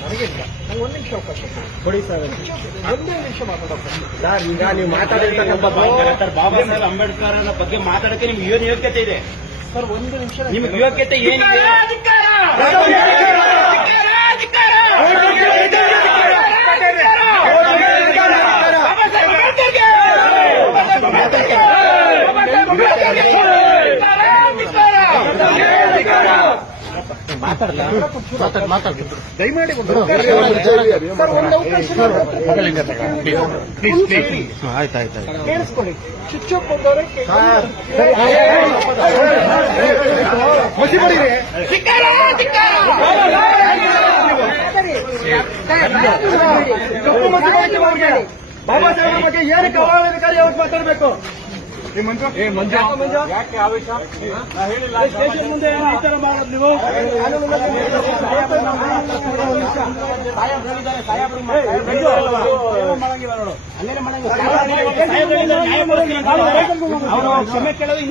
ನನಗಿಲ್ಲ. ನಂಗೆ ಒಂದು ನಿಮಿಷ ಅವಕಾಶ ಕೊಡಿ ಸರ್. ಒಂದೇ ನಿಮಿಷ ಮಾತಾಡೋದು ಸರ್. ಈಗ ನೀವು ಮಾತಾಡಿರ್ತಕ್ಕಂಥ ಬಾಬಾ ಸಾಹೇಬ್ ಅಂಬೇಡ್ಕರ್ ಬಗ್ಗೆ ಮಾತಾಡಕ್ಕೆ ನಿಮ್ಗೆ ಏನು ಯೋಗ್ಯತೆ ಇದೆ ಸರ್? ಒಂದು ನಿಮಿಷ ನಿಮ್ಗೆ ಯೋಗ್ಯತೆ ಏನಿದೆ? ದಯಮಾಡಿ ಆಯ್ತಾಯ್ತು ಕೇಳಿಸ್ಕೊಳ್ಳಿ. ಚುಚ್ಚು ಬಂದವರೇ ಬಾಬಾ ಸಾಹೇಬ್ ಬಗ್ಗೆ ಏನಕ್ಕೆ ಅವಹೇಳನಕಾರಿ ಅವ್ರು ಮಾತಾಡಬೇಕು? ಯಾಕೆ ಆವೇಶ? ಸ್ಟೇಷನ್ ಮುಂದೆ ಈ ತರ ಮಾಡೋದು ನೀವು? ಸಾಹೇಬ್ ಕ್ಷಮೆ ಕೇಳೋದು